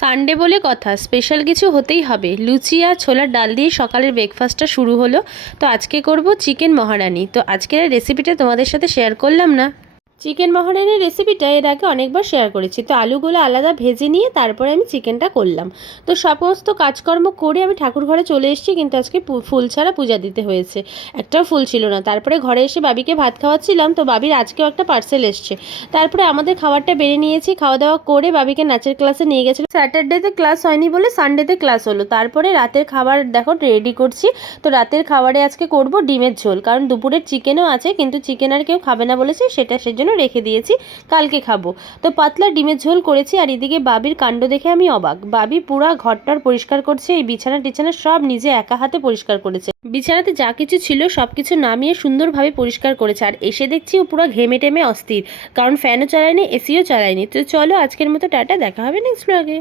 Sunday বলে কথা, special কিছু হতেই হবে। লুচি আর ছোলার ডাল দিয়ে সকালের ব্রেকফাস্টটা শুরু হলো। তো আজকে করব চিকেন মহারানি। তো আজকের রেসিপিটা তোমাদের সাথে শেয়ার করলাম না। চিকেন মহারানির রেসিপিটা এর আগে অনেকবার শেয়ার করেছি। তো আলুগুলো আলাদা ভেজে নিয়ে তারপরে আমি চিকেনটা করলাম। তো সমস্ত কাজকর্ম করে আমি ঠাকুর ঘরে চলে এসেছি, কিন্তু আজকে ফুল ছাড়া পূজা দিতে হয়েছে। একটাও ফুল ছিল না। তারপরে ঘরে এসে বাবিকে ভাত খাওয়াচ্ছিলাম, তো বাবির আজকেও একটা পার্সেল এসছে। তারপরে আমাদের খাবারটা বেড়ে নিয়েছি, খাওয়া দাওয়া করে বাবিকে নাচের ক্লাসে নিয়ে গেছিলো। স্যাটারডেতে ক্লাস হয়নি বলে সানডেতে ক্লাস হলো। তারপরে রাতের খাবার দেখো রেডি করছি। তো রাতের খাবারে আজকে করব ডিমের ঝোল, কারণ দুপুরের চিকেনও আছে, কিন্তু চিকেন আর কেউ খাবে না বলেছে, সেজন্য রেখে দিয়েছি, কালকে খাবো। তো পাতলা ডিমের ঝোল করেছি। আর এদিকে বাবির কাণ্ড দেখে আমি অবাক। বাবি পুরা ঘরটার পরিষ্কার করছে, এই বিছানা টিছানা সব নিজে একা হাতে পরিষ্কার করেছে। বিছানাতে যা কিছু ছিল সব কিছু নামিয়ে সুন্দরভাবে পরিষ্কার করেছে। আর এসে দেখছি ও পুরো ঘেমে টেমে অস্থির, কারণ ফ্যানও চালায়নি, এসিও চালায়নি। তো চলো আজকের মতো টাটা, দেখা হবে নেক্সট ব্লগে।